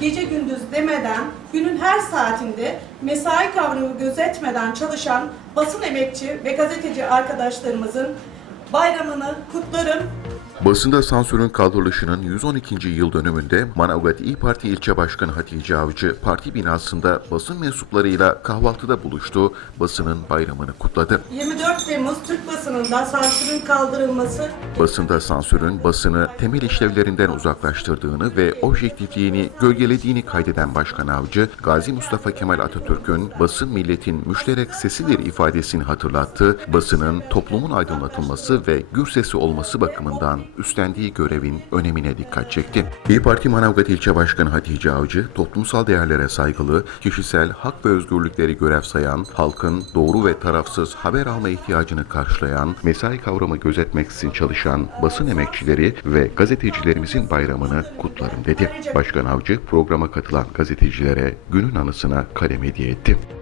gece gündüz demeden günün her saatinde mesai kavramı gözetmeden çalışan basın emekçi ve gazeteci arkadaşlarımızın bayramını kutlarım. Basında sansürün kaldırılışının 112. yıl dönümünde Manavgat İyi Parti İlçe Başkanı Hatice Avcı parti binasında basın mensuplarıyla kahvaltıda buluştu, basının bayramını kutladı. 24 Temmuz Türk basınında sansürün kaldırılması Basında sansürün basını temel işlevlerinden uzaklaştırdığını ve objektifliğini gölgelediğini kaydeden Başkan Avcı, Gazi Mustafa Kemal Atatürk'ün basın milletin müşterek sesidir ifadesini hatırlattı, basının toplumun aydınlatılması ve gür sesi olması bakımından üstlendiği görevin önemine dikkat çekti. İyi Parti Manavgat İlçe Başkanı Hatice Avcı, toplumsal değerlere saygılı, kişisel hak ve özgürlükleri görev sayan, halkın doğru ve tarafsız haber alma ihtiyacını karşılayan, mesai kavramı gözetmeksizin çalışan basın emekçileri ve gazetecilerimizin bayramını kutlarım dedi. Başkan Avcı programa katılan gazetecilere günün anısına kalem hediye etti.